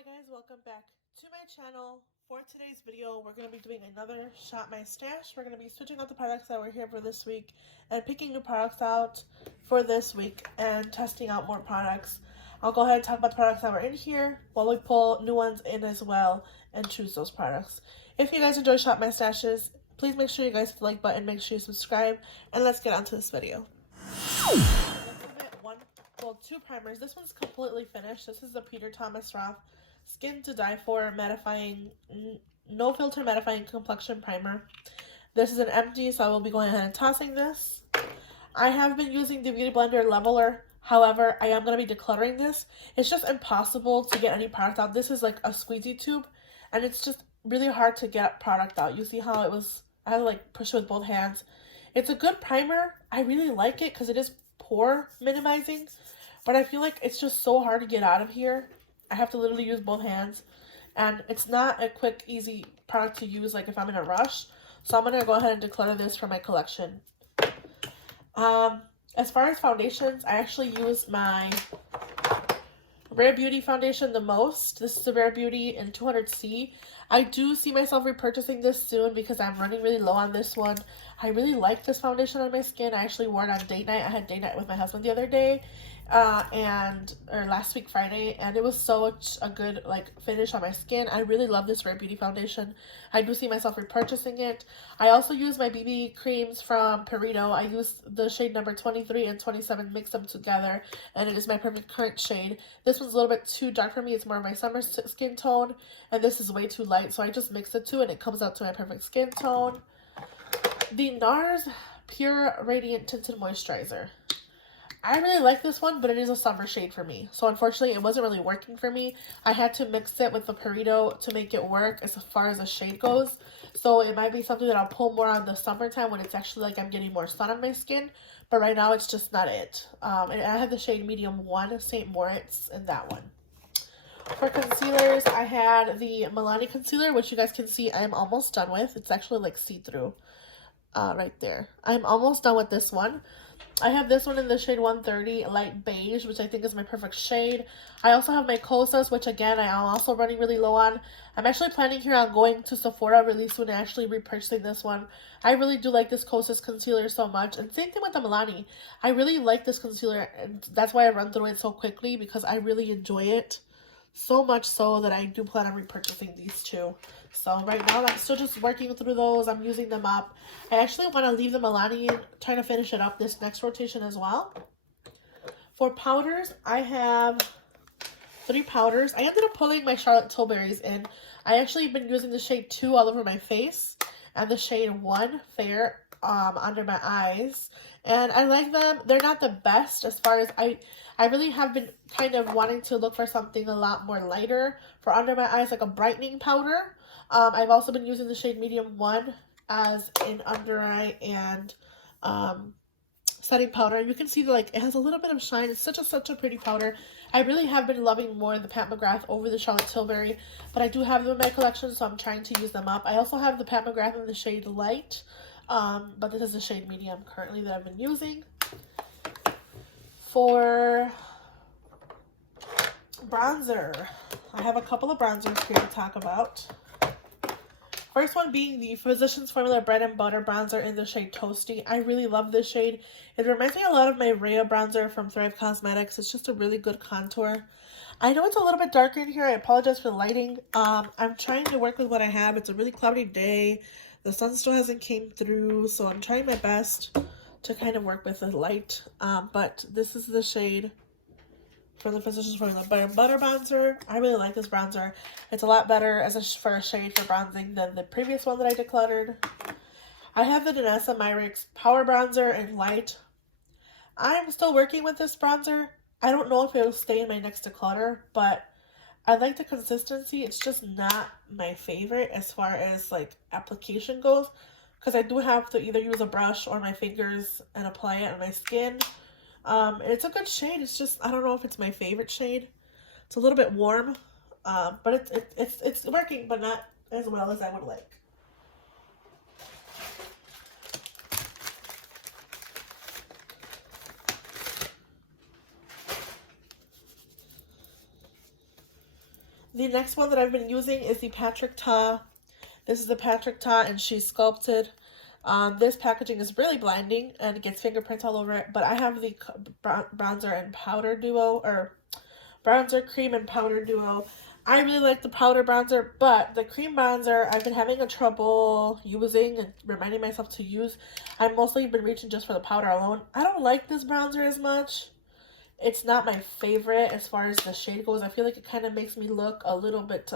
Hi guys, welcome back to my channel. For today's video, we're going to be doing another Shop My Stash. We're going to be switching out the products that were here for this week and picking new products out for this week and testing out more products. I'll go ahead and talk about the products that were in here while we pull new ones in as well and choose those products. If you guys enjoy Shop My Stashes, please make sure you guys hit the like button, make sure you subscribe, and let's get on to this video. Two primers. This one's completely finished. This is the Peter Thomas Roth Skin to Die For Mattifying, No Filter Mattifying Complexion Primer. This is an empty, so I will be going ahead and tossing this. I have been using the Beauty Blender Leveler. However, I am going to be decluttering this. It's just impossible to get any product out. This is like a squeezy tube, and it's just really hard to get product out. You see how it was, I had to like push it with both hands. It's a good primer. I really like it because it is pore minimizing. But I feel like it's just so hard to get out of here. I have to literally use both hands. And it's not a quick, easy product to use like if I'm in a rush. So I'm going to go ahead and declutter this for my collection. As far as foundations, I actually use my Rare Beauty foundation the most. This is the Rare Beauty in 200C. I do see myself repurchasing this soon because I'm running really low on this one. I really like this foundation on my skin. I actually wore it on date night. I had date night with my husband the other day. Or last week Friday, and it was such a good like finish on my skin. I really love this Rare Beauty foundation. I do see myself repurchasing it. I also use my BB creams from Perito. I use the shade number 23 and 27, mix them together, and it is my perfect current shade. This one's a little bit too dark for me. It's more of my summer skin tone, and this is way too light, so I just mix the two and it comes out to my perfect skin tone. The Nars Pure Radiant Tinted Moisturizer. I really like this one, but it is a summer shade for me. So unfortunately, it wasn't really working for me. I had to mix it with the Perito to make it work as far as the shade goes. So it might be something that I'll pull more on the summertime when it's actually like I'm getting more sun on my skin. But right now, it's just not it. And I have the shade Medium 1, St. Moritz, in that one. For concealers, I had the Milani Concealer, which you guys can see I'm almost done with. It's actually like see-through right there. I'm almost done with this one. I have this one in the shade 130 Light Beige, which I think is my perfect shade. I also have my Kosas, which again, I am also running really low on. I'm actually planning here on going to Sephora really soon and actually repurchasing this one. I really do like this Kosas concealer so much. And same thing with the Milani. I really like this concealer, and that's why I run through it so quickly, because I really enjoy it. So much so that I do plan on repurchasing these two. So right now I'm still just working through those. I'm using them up. I actually want to leave the Milani in, trying to finish it up this next rotation as well. For powders, I have 3 powders. I ended up pulling my Charlotte Tilbury's in. I actually have been using the shade 2 all over my face and the shade 1 Fair under my eyes. And I like them. They're not the best as far as I really have been kind of wanting to look for something a lot more lighter for under my eyes, like a brightening powder. I've also been using the shade Medium 1 as an under eye and setting powder. You can see that like it has a little bit of shine. It's such a pretty powder. I really have been loving more the Pat McGrath over the Charlotte Tilbury, but I do have them in my collection, so I'm trying to use them up. I also have the Pat McGrath in the shade Light, but this is the shade Medium currently that I've been using. For bronzer, I have a couple of bronzers here to talk about. First one being the Physicians Formula Bread and Butter Bronzer in the shade Toasty. I really love this shade. It reminds me a lot of my Rhea bronzer from Thrive Cosmetics. It's just a really good contour. I know it's a little bit darker in here. I apologize for the lighting. I'm trying to work with what I have. It's a really cloudy day. The sun still hasn't came through, so I'm trying my best to kind of work with the light. But this is the shade for the Physicians Formula Bread and Butter Bronzer. I really like this bronzer. It's a lot better for a shade for bronzing than the previous one that I decluttered. I have the Vanessa Myricks Power Bronzer in Light. I'm still working with this bronzer. I don't know if it'll stay in my next declutter, but I like the consistency. It's just not my favorite as far as like application goes, because I do have to either use a brush or my fingers and apply it on my skin. It's a good shade. It's just, I don't know if it's my favorite shade. It's a little bit warm, but it's working, but not as well as I would like. The next one that I've been using is the Patrick Ta. This is the Patrick Ta, and she's sculpted. This packaging is really blinding and it gets fingerprints all over it, but I have the bronzer and powder duo, or bronzer, cream, and powder duo. I really like the powder bronzer, but the cream bronzer I've been having a trouble using and reminding myself to use. I've mostly been reaching just for the powder alone. I don't like this bronzer as much. It's not my favorite as far as the shade goes. I feel like it kind of makes me look a little bit,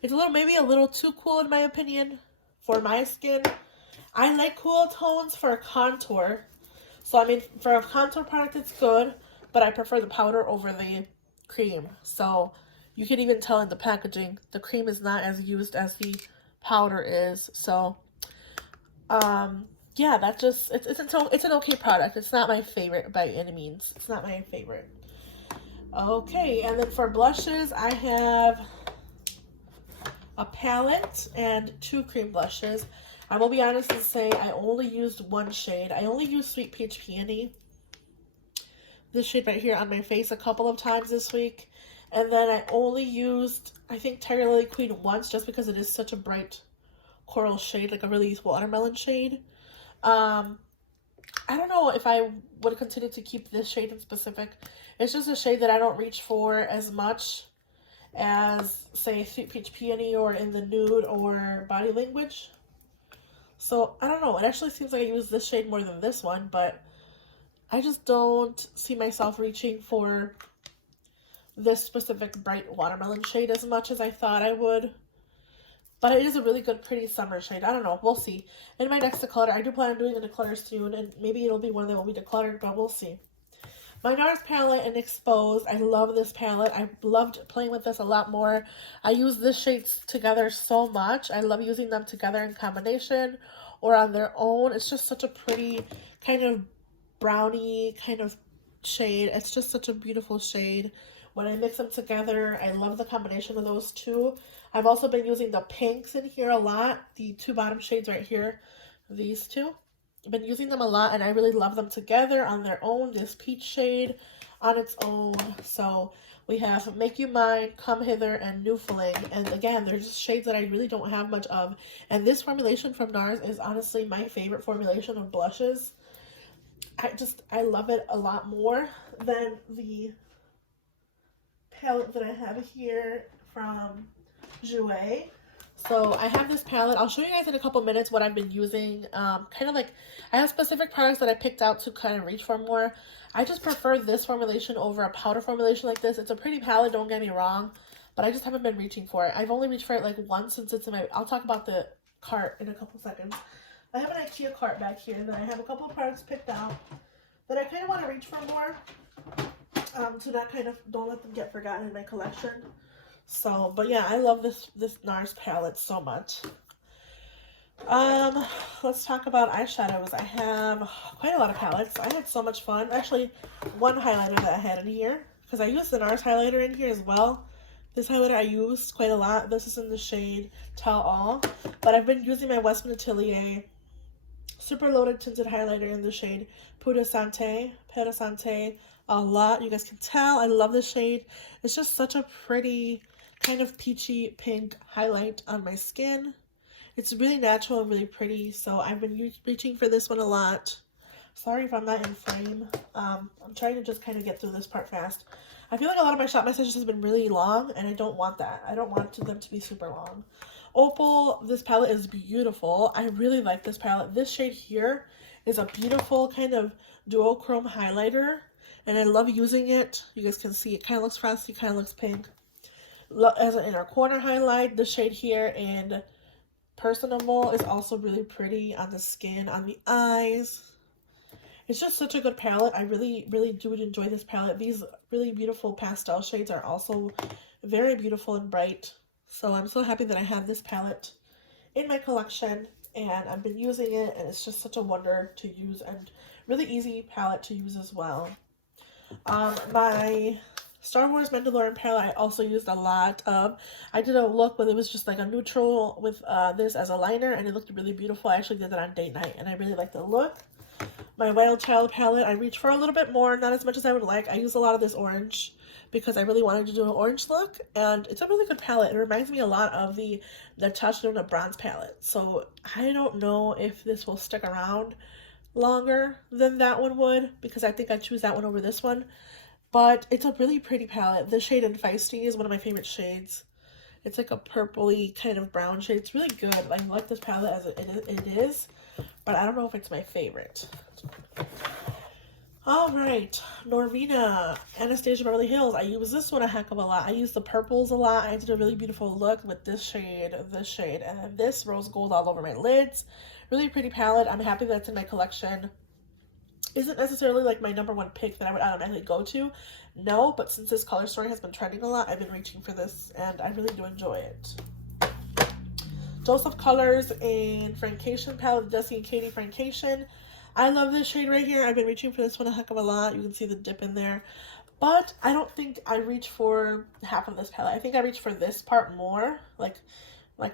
it's maybe a little too cool in my opinion for my skin. I like cool tones for a contour. So, I mean, for a contour product, it's good, but I prefer the powder over the cream. So, you can even tell in the packaging, the cream is not as used as the powder is. So, yeah, that just, it's an okay product. It's not my favorite by any means. It's not my favorite. Okay, and then for blushes, I have a palette and 2 cream blushes. I will be honest and say I only used one shade. I only used Sweet Peach Peony, this shade right here, on my face a couple of times this week. And then I only used, I think, Tiger Lily Queen once, just because it is such a bright coral shade, like a really watermelon shade. I don't know if I would continue to keep this shade in specific. It's just a shade that I don't reach for as much as, say, Sweet Peach Peony or in the Nude or Body Language. So, I don't know. It actually seems like I use this shade more than this one, but I just don't see myself reaching for this specific bright watermelon shade as much as I thought I would. But it is a really good, pretty summer shade. I don't know. We'll see. In my next declutter, I do plan on doing a declutter soon, and maybe it'll be one that will be decluttered, but we'll see. My Nars palette in Exposed. I love this palette. I loved playing with this a lot more. I use this shades together so much. I love using them together in combination or on their own. It's just such a pretty kind of brownie kind of shade. It's just such a beautiful shade. When I mix them together, I love the combination of those two. I've also been using the pinks in here a lot. The 2 bottom shades right here. These two. I've been using them a lot, and I really love them together on their own. This peach shade on its own. So we have Make You Mine, Come Hither, and New Fling. And again, they're just shades that I really don't have much of. And this formulation from Nars is honestly my favorite formulation of blushes. I love it a lot more than the palette that I have here from Jouer. So I have this palette. I'll show you guys in a couple minutes what I've been using. Kind of like, I have specific products that I picked out to kind of reach for more. I just prefer this formulation over a powder formulation like this. It's a pretty palette, don't get me wrong, but I just haven't been reaching for it. I've only reached for it like once since it's in my, I'll talk about the cart in a couple seconds. I have an IKEA cart back here, and then I have a couple of products picked out that I kind of want to reach for more. To not kind of, don't let them get forgotten in my collection. So, but yeah, I love this Nars palette so much. Let's talk about eyeshadows. I have quite a lot of palettes. I had so much fun. Actually, one highlighter that I had in here, because I used the Nars highlighter in here as well. This highlighter I used quite a lot. This is in the shade Tell All. But I've been using my Westman Atelier Super Loaded Tinted Highlighter in the shade Peau de Santé a lot. You guys can tell I love this shade. It's just such a pretty kind of peachy pink highlight on my skin. It's really natural and really pretty, so I've been reaching for this one a lot. Sorry if I'm not in frame. I'm trying to just kind of get through this part fast. I feel like a lot of my shop messages has been really long, and I don't want that. I don't want them to be super long. Opal, this palette is beautiful. I really like this palette. This shade here is a beautiful kind of duochrome highlighter, and I love using it. You guys can see it kind of looks frosty, kind of looks pink. As an inner corner highlight, the shade here in Personable is also really pretty on the skin, on the eyes. It's just such a good palette. I really, really do enjoy this palette. These really beautiful pastel shades are also very beautiful and bright. So I'm so happy that I have this palette in my collection, and I've been using it, and it's just such a wonder to use and really easy palette to use as well. My Star Wars Mandalorian palette I also used a lot of. I did a look, but it was just like a neutral with this as a liner, and it looked really beautiful. I actually did that on date night, and I really like the look. My Wild Child palette, I reach for a little bit more, not as much as I would like. I use a lot of this orange because I really wanted to do an orange look, and it's a really good palette. It reminds me a lot of the Natasha Bronze palette, so I don't know if this will stick around longer than that one would, because I think I'd choose that one over this one. But it's a really pretty palette. The shade in Feisty is one of my favorite shades. It's like a purpley kind of brown shade. It's really good. I like this palette as it is, but I don't know if it's my favorite. All right, Norvina, Anastasia Beverly Hills. I use this one a heck of a lot. I use the purples a lot. I did a really beautiful look with this shade, and then this rose gold all over my lids. Really pretty palette. I'm happy that's in my collection. Isn't necessarily like my #1 pick that I would automatically go to. No, but since this color story has been trending a lot, I've been reaching for this, and I really do enjoy it. Dose of Colors in Francation palette, Dusty and Katie Francation. I love this shade right here. I've been reaching for this one a heck of a lot. You can see the dip in there. But I don't think I reach for half of this palette. I think I reach for this part more. Like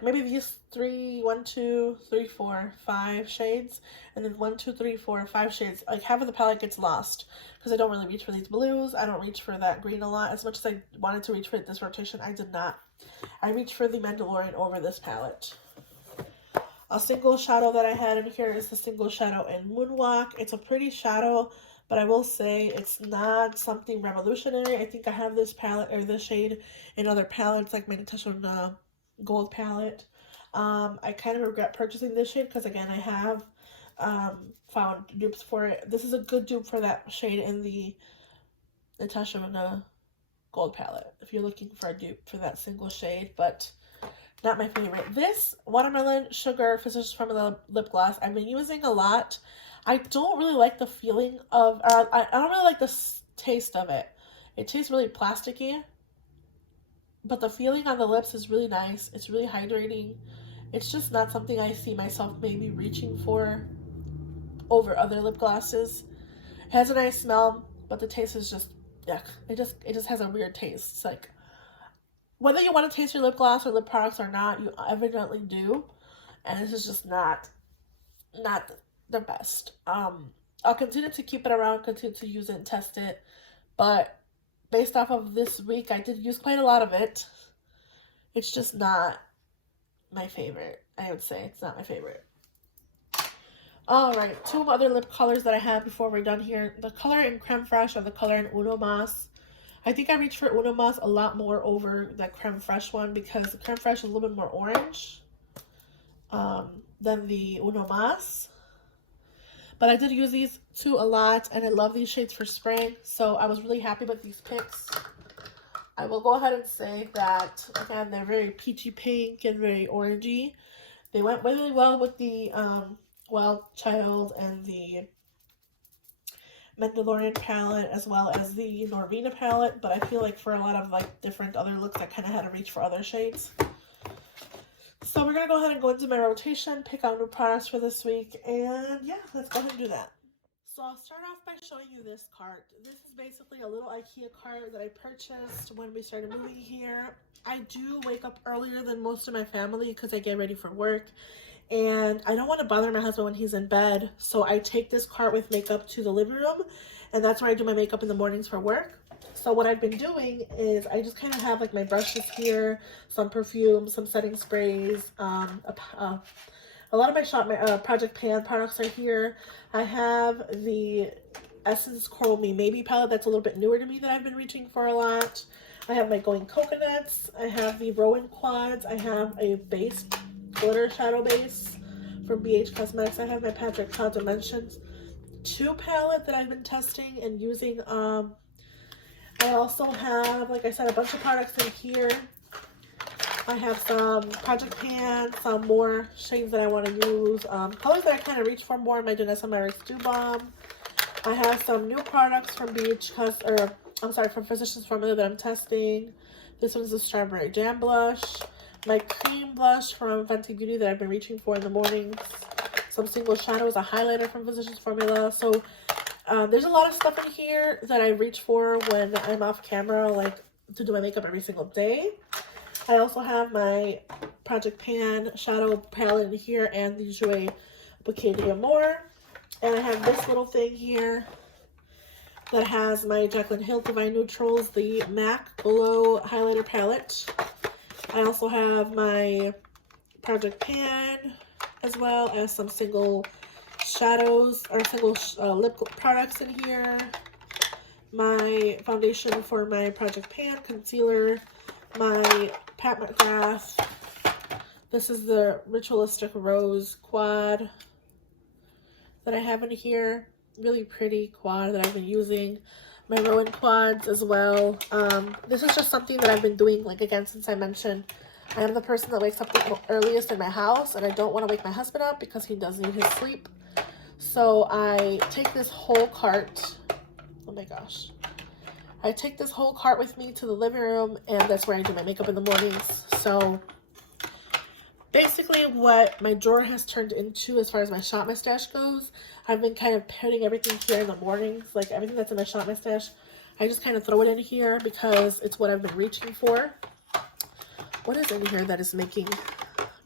maybe these 1, 2, 3, 4, 5 shades. And then 1, 2, 3, 4, 5 shades. Like half of the palette gets lost. Because I don't really reach for these blues. I don't reach for that green a lot. As much as I wanted to reach for it this rotation, I did not. I reached for the Mandalorian over this palette. A single shadow that I had in here is the single shadow in Moonwalk. It's a pretty shadow, but I will say it's not something revolutionary. I think I have this palette or this shade in other palettes, like my Natasha Gold palette. I kind of regret purchasing this shade because, again, I have found dupes for it. This is a good dupe for that shade in the Natasha Gold palette, if you're looking for a dupe for that single shade, but not my favorite. This Watermelon Sugar Physicians Formula lip gloss I've been using a lot. I don't really like the feeling of, I don't really like the taste of it. It tastes really plasticky, but the feeling on the lips is really nice. It's really hydrating. It's just not something I see myself maybe reaching for over other lip glosses. It has a nice smell, but the taste is just yuck. It just has a weird taste. It's like, whether you want to taste your lip gloss or lip products or not, you evidently do. And this is just not the best. I'll continue to keep it around, continue to use it and test it. But based off of this week, I did use quite a lot of it. It's just not my favorite. I would say it's not my favorite. Alright, 2 other lip colors that I have before we're done here. The color in Creme Fraiche and the color in Uno Mas. I think I reach for Uno Mas a lot more over the Creme Fraiche one because the Creme Fraiche is a little bit more orange than the Uno Mas. But I did use these 2 a lot, and I love these shades for spring, so I was really happy with these picks. I will go ahead and say that, again, they're very peachy pink and very orangey. They went really well with the Wild Child and the Mandalorian palette, as well as the Norvina palette, but I feel like for a lot of like different other looks, I kind of had to reach for other shades. So we're going to go ahead and go into my rotation, pick out new products for this week, and yeah, let's go ahead and do that. So I'll start off by showing you this cart. This is basically a little IKEA cart that I purchased when we started moving here. I do wake up earlier than most of my family because I get ready for work. And I don't want to bother my husband when he's in bed, so I take this cart with makeup to the living room, and that's where I do my makeup in the mornings for work. So what I've been doing is I just kind of have like my brushes here, some perfume, some setting sprays, a lot of my Project Pan products are here. I have the Essence Coral Me Maybe palette that's a little bit newer to me that I've been reaching for a lot. I have my Going Coconuts. I have the Rowan Quads. I have a base glitter shadow base from BH Cosmetics. I have my Patrick Cloud Dimensions 2 palette that I've been testing and using. I also have, like I said, a bunch of products in here. I have some Project Pan, some more shades that I want to use, colors that I kind of reach for more in my Vanessa Myricks Dew Bomb. I have some new products from from Physicians Formula that I'm testing. This one's the Strawberry Jam Blush. My cream blush from Fenty Beauty that I've been reaching for in the mornings. Some single shadows, a highlighter from Physicians Formula. So there's a lot of stuff in here that I reach for when I'm off camera, like to do my makeup every single day. I also have my Project Pan shadow palette in here and the Jouer Bouquet d'Amour. And I have this little thing here that has my Jaclyn Hill Divine Neutrals, the MAC Glow Highlighter Palette. I also have my Project Pan, as well as some single shadows or single lip products in here. My foundation for my Project Pan, concealer, my Pat McGrath. This is the Ritualistic Rose quad that I have in here. Really pretty quad that I've been using. My Rowan quads as well. This is just something that I've been doing, like, again, since I mentioned I am the person that wakes up the earliest in my house, and I don't want to wake my husband up because he does need his sleep. So I take this whole cart. Oh my gosh. I take this whole cart with me to the living room, and that's where I do my makeup in the mornings. So basically what my drawer has turned into as far as my shop my stash goes, I've been kind of putting everything here in the mornings. Like, everything that's in my shop my stash, I just kind of throw it in here because it's what I've been reaching for. What is in here that is making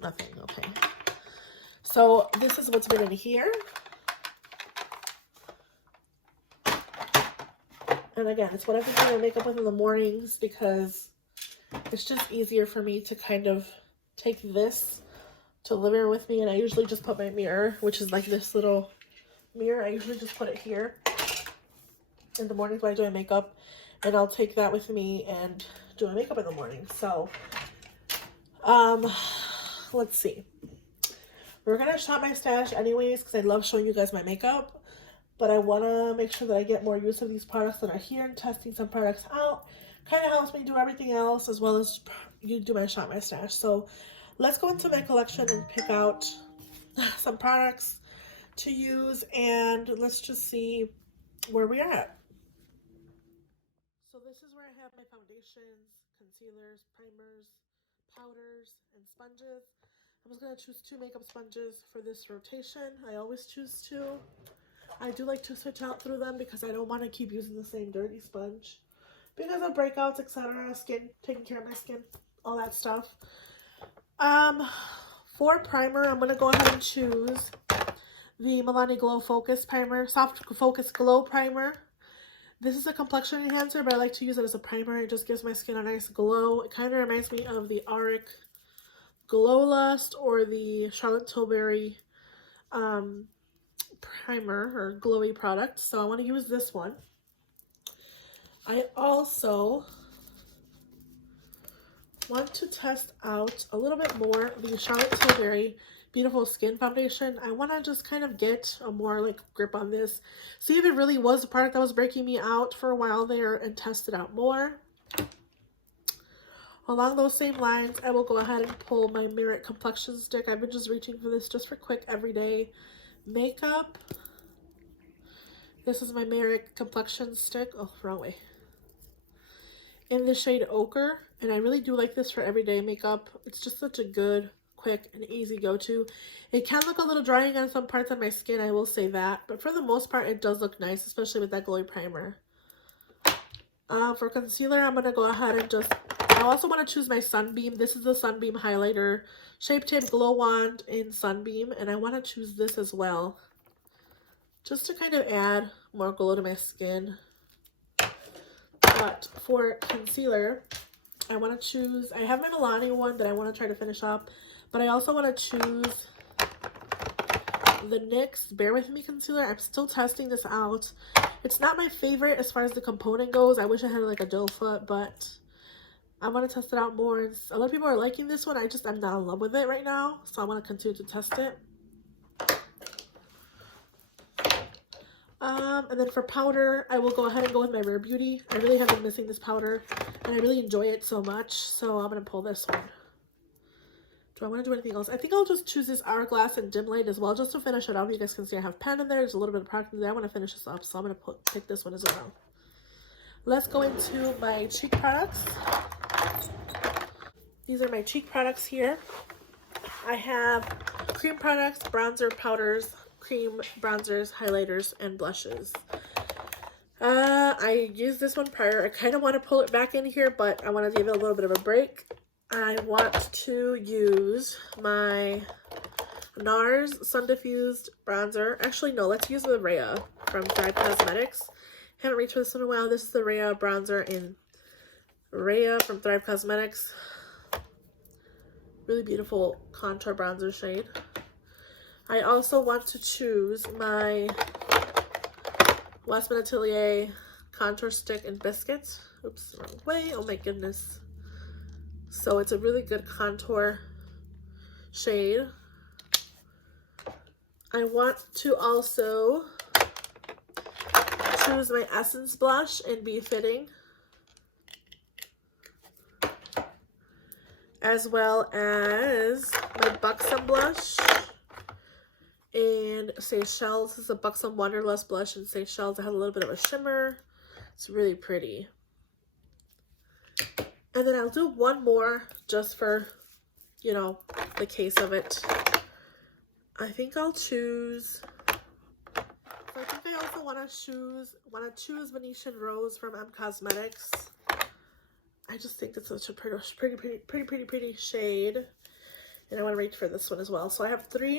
nothing? Okay. So this is what's been in here. And again, it's what I've been doing my makeup with in the mornings because it's just easier for me to kind of take this to the living room with me. And I usually just put my mirror, which is like this little mirror. I usually just put it here in the mornings when I do my makeup. And I'll take that with me and do my makeup in the morning. So let's see. We're gonna shop my stash anyways because I love showing you guys my makeup, but I want to make sure that I get more use of these products that are here, and testing some products out kind of helps me do everything else as well as you do my shop my stash. So let's go into my collection and pick out some products to use, and let's just see where we are at. So this is where I have my foundations, concealers, primers, powders, and sponges. I'm just going to choose 2 makeup sponges for this rotation. I always choose 2. I do like to switch out through them because I don't want to keep using the same dirty sponge because of breakouts, etc., skin, taking care of my skin, all that stuff. For primer, I'm going to go ahead and choose the Milani Glow Focus Primer, Soft Focus Glow Primer. This is a complexion enhancer, but I like to use it as a primer. It just gives my skin a nice glow. It kind of reminds me of the Auric Glow Lust or the Charlotte Tilbury primer or glowy product. So I want to use this one. I also want to test out a little bit more the Charlotte Tilbury Beautiful Skin Foundation. I want to just kind of get a more like grip on this, see if it really was a product that was breaking me out for a while there, and test it out more. Along those same lines, I will go ahead and pull my Myricks Complexion stick. I've been just reaching for this just for quick everyday makeup. This is my Myricks Complexion stick. Oh, wrong way. In the shade Ochre, and I really do like this for everyday makeup. It's just such a good, quick, and easy go-to. It can look a little drying on some parts of my skin, I will say that, but for the most part, it does look nice, especially with that glowy primer. For concealer, I'm going to go ahead and just, I also want to choose my Sunbeam. This is the Sunbeam Highlighter Shape Tape Glow Wand in Sunbeam, and I want to choose this as well, just to kind of add more glow to my skin. But for concealer, I want to choose, I have my Milani one that I want to try to finish up, but I also want to choose the NYX Bear With Me Concealer. I'm still testing this out. It's not my favorite as far as the component goes. I wish I had like a doe foot, but I want to test it out more. A lot of people are liking this one. I'm not in love with it right now, so I want to continue to test it. And then for powder, I will go ahead and go with my Rare Beauty. I really have been missing this powder, and I really enjoy it so much, so I'm going to pull this one. Do I want to do anything else? I think I'll just choose this Hourglass and Dim Light as well, just to finish it up. You guys can see I have pen in there. There's a little bit of product in there. I want to finish this up, so I'm going to pick this one as well. Let's go into my cheek products. These are my cheek products here. I have cream products, bronzer, powders, cream, bronzers, highlighters, and blushes. I used this one prior. I kind of want to pull it back in here, but I want to give it a little bit of a break. I want to use my Nars Sun Diffused Bronzer. Actually, no, let's use the Rhea from Thrive Cosmetics. Haven't reached for this in a while. This is the Rhea bronzer in Rhea from Thrive Cosmetics. Really beautiful contour bronzer shade. I also want to choose my Westman Atelier contour stick in biscuit. Oops, wrong way. Oh my goodness. So it's a really good contour shade. I want to also choose my Essence blush in Befitting, as well as my Buxom blush in Seychelles. This is a Buxom Wanderlust blush in Seychelles. It has a little bit of a shimmer. It's really pretty. And then I'll do one more just for, you know, the case of it. I think I'll choose, I think I also want to choose Venetian Rose from M Cosmetics. I just think it's such a pretty shade. And I want to reach for this one as well. So I have 3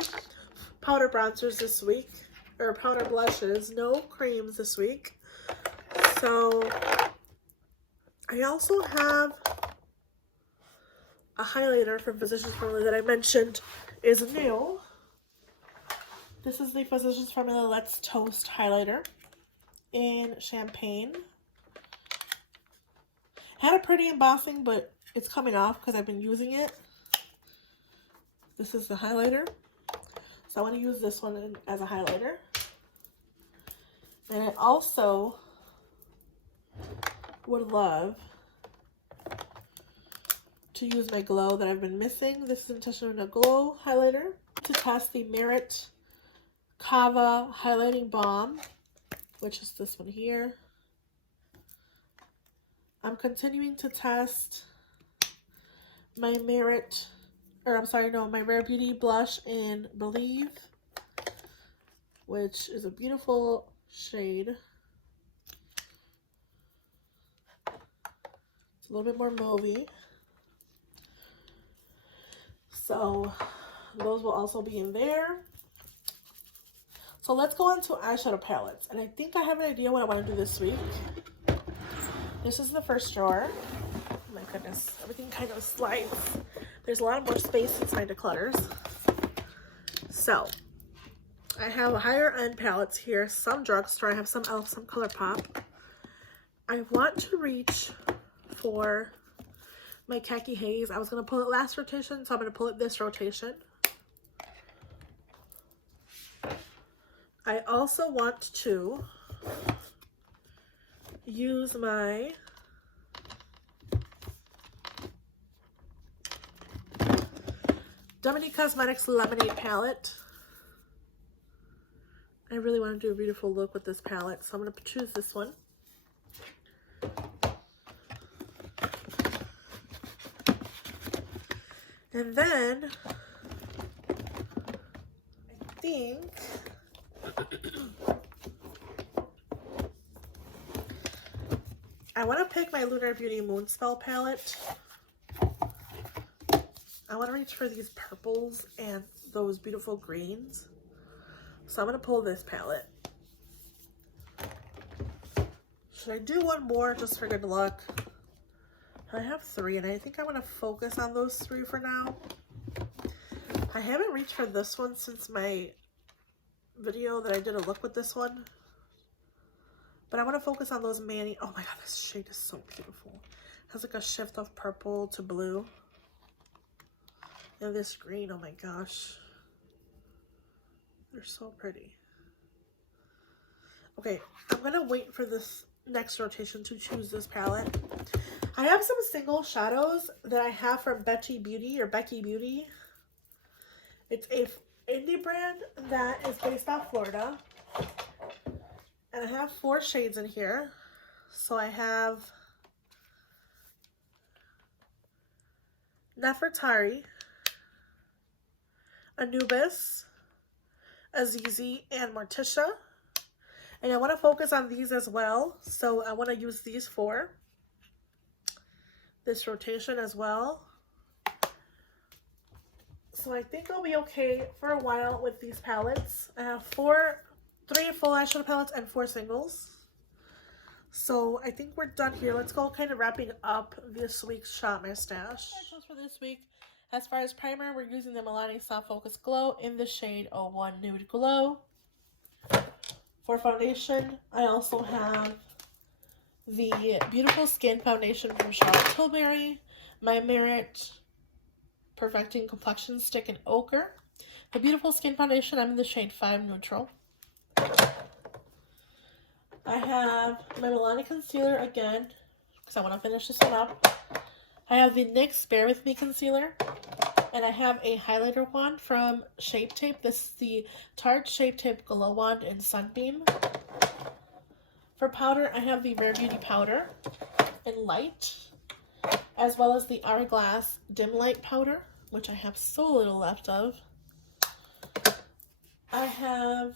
powder bronzers this week, or powder blushes, no creams this week. So I also have a highlighter from Physicians Formula that I mentioned is new. This is the Physicians Formula Let's Toast highlighter in Champagne. Had a pretty embossing, but it's coming off because I've been using it. This is the highlighter. So I want to use this one as a highlighter. And I also would love to use my glow that I've been missing. This is Intentional Glow highlighter. To test the Merit Kava Highlighting Balm, which is this one here. I'm continuing to test my my Rare Beauty blush in Believe, which is a beautiful shade. It's a little bit more mauvey. So those will also be in there. So let's go on to eyeshadow palettes. And I think I have an idea what I want to do this week. This is the first drawer. Oh my goodness, everything kind of slides. There's a lot more space since my declutters. So I have higher end palettes here, some drugstore, I have some e.l.f., some ColourPop. I want to reach for my Khaki Haze. I was going to pull it last rotation, so I'm going to pull it this rotation. I also want to use my Dominique Cosmetics Lemonade palette. I really want to do a beautiful look with this palette, so I'm going to choose this one. And then I think I want to pick my Lunar Beauty Moonspell palette. I want to reach for these purples and those beautiful greens. So I'm going to pull this palette. Should I do one more just for good luck? I have 3 and I think I want to focus on those 3 for now. I haven't reached for this one since my video that I did a look with this one. But I want to focus on those Manny. Oh my god, this shade is so beautiful. It has like a shift of purple to blue. And this green, oh my gosh. They're so pretty. Okay, I'm going to wait for this next rotation to choose this palette. I have some single shadows that I have from Becky Beauty. It's a indie brand that is based out of Florida. And I have 4 shades in here. So I have Nefertari, Anubis, Azizi, and Morticia. And I want to focus on these as well. So I want to use these for this rotation as well. So I think I'll be okay for a while with these palettes. I have 3 full eyeshadow palettes and 4 singles. So I think we're done here. Let's go kind of wrapping up this week's Shop My Stash. I chose for this week, as far as primer, we're using the Milani Soft Focus Glow in the shade 01 Nude Glow. For foundation, I also have the Beautiful Skin Foundation from Charlotte Tilbury, my Merit Perfecting Complexion Stick in Ochre. The Beautiful Skin Foundation, I'm in the shade 5 Neutral. I have my Milani Concealer again, because I want to finish this one up. I have the NYX Bear With Me Concealer. And I have a highlighter wand from Shape Tape. This is the Tarte Shape Tape Glow Wand in Sunbeam. For powder, I have the Rare Beauty Powder in Light, as well as the Hourglass Dim Light Powder, which I have so little left of. I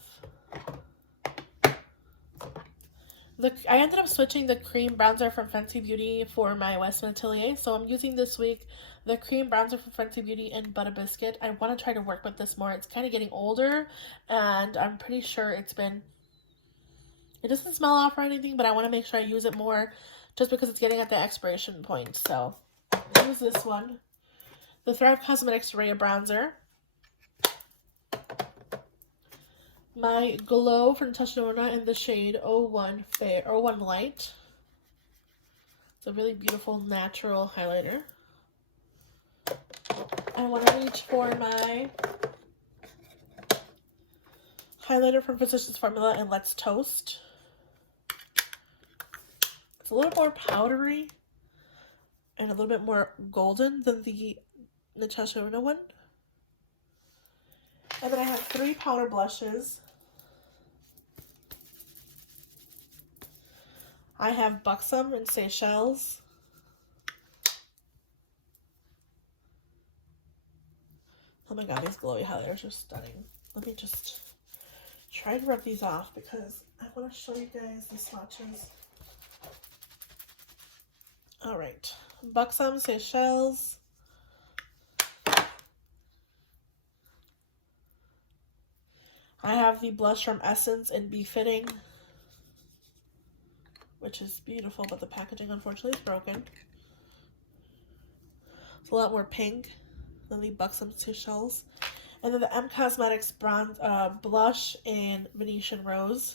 ended up switching the cream bronzer from Fenty Beauty for my Western Atelier, so I'm using this week the cream bronzer from Fenty Beauty in Butter Biscuit. I want to try to work with this more. It's kind of getting older, and I'm pretty sure it doesn't smell off or anything, but I want to make sure I use it more just because it's getting at the expiration point. So I'll use this one. The Thrive Cosmetics Ray Bronzer. My Glow from Touch Norvina in the shade 01 Light. It's a really beautiful natural highlighter. I want to reach for my highlighter from Physicians Formula in Let's Toast. It's a little more powdery and a little bit more golden than the Natasha Denona one. And then I have 3 powder blushes. I have Buxom and Seychelles. Oh my god, these glowy highlighters are stunning. Let me just try to rub these off because I want to show you guys the swatches. Alright, Buxom, Seychelles. I have the blush from Essence in Befitting, which is beautiful, but the packaging unfortunately is broken. It's a lot more pink than the Buxom Seychelles. And then the M Cosmetics blush in Venetian Rose.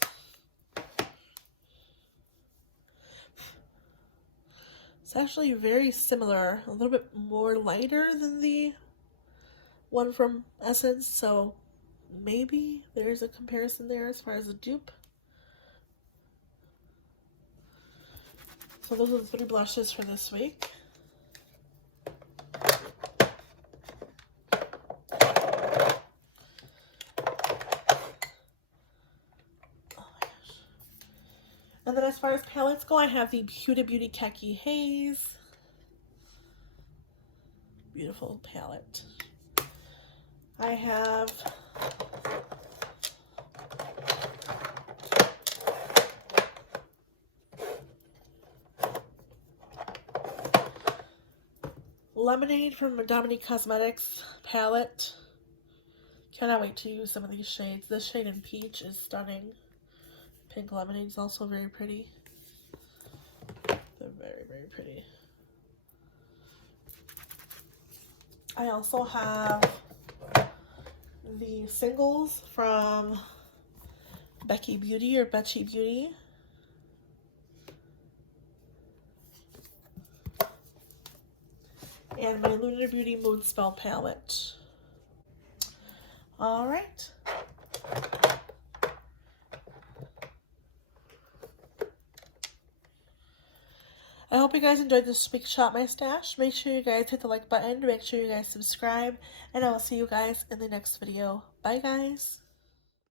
It's actually very similar, a little bit more lighter than the one from Essence, so maybe there's a comparison there as far as the dupe. So those are the 3 blushes for this week. And then as far as palettes go, I have the Huda Beauty Khaki Haze. Beautiful palette. I have Lemonade from Dominique Cosmetics palette. Cannot wait to use some of these shades. This shade in Peach is stunning. Pink Lemonade is also very pretty. They're very, very pretty. I also have the singles from Becky Beauty or Betchy Beauty. And my Lunar Beauty Mood Spell palette. Alright. I hope you guys enjoyed this week's Shop My Stash. Make sure you guys hit the like button. Make sure you guys subscribe. And I will see you guys in the next video. Bye, guys.